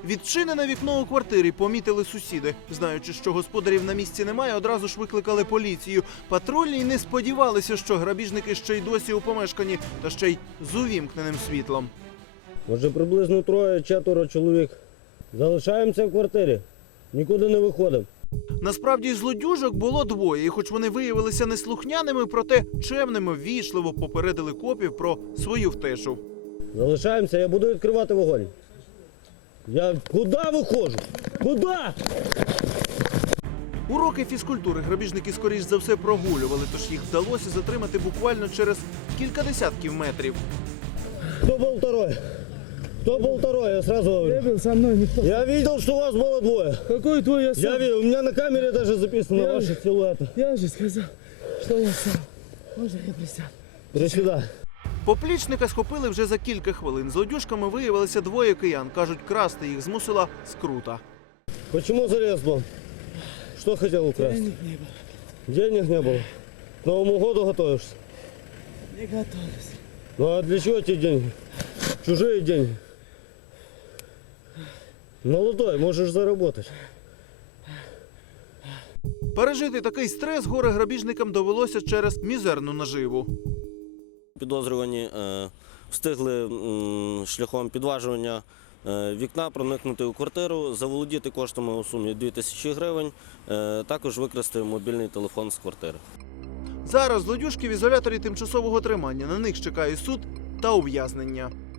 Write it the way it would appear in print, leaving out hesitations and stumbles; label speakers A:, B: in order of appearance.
A: Відчинене вікно у квартирі помітили сусіди. Знаючи, що господарів на місці немає, одразу ж викликали поліцію. Патрульні не сподівалися, що грабіжники ще й досі у помешканні, та ще й з увімкненим світлом.
B: Може, приблизно 3-4 чоловік. Залишаємося в квартирі, нікуди не виходимо.
A: Насправді злодюжок було двоє, і хоч вони виявилися неслухняними, проте чемними ввічливо попередили копів про свою втешу.
B: Залишаємося, я буду відкривати вогонь. Я куди виходжу? Куди?
A: Уроки фізкультури грабіжники, скоріш за все, прогулювали, тож їх вдалося затримати буквально через кілька десятків метрів.
B: Кто был второй? Кто был второй? Я сразу говорю.
C: Я был, со мной никто.
B: Я видел, что вас было двое.
C: Какой твой я сам?
B: Я видел, у меня на камере даже записано ваши силуэты.
C: Я же сказал, что я сам. Можно я присяду?
B: Иди сюда.
A: Поплічника схопили вже за кілька хвилин. Злодюжками виявилися двоє киян. Кажуть, красти їх змусила скрута.
B: Почему залез в дом? Что хотел украсть?
C: Денег не было.
B: Денег не было. К Новому году готовишься?
C: Не готовился.
B: Ну а для чего эти деньги? Чужие деньги. Молодой, можешь заработать.
A: Пережити такий стрес горе-грабіжникам довелося через мізерну наживу.
D: Підозрювані встигли шляхом підважування вікна проникнути у квартиру, заволодіти коштами у сумі 2000 гривень, також викрасти мобільний телефон з квартири.
A: Зараз злодюжки в ізоляторі тимчасового тримання. На них чекає суд та ув'язнення.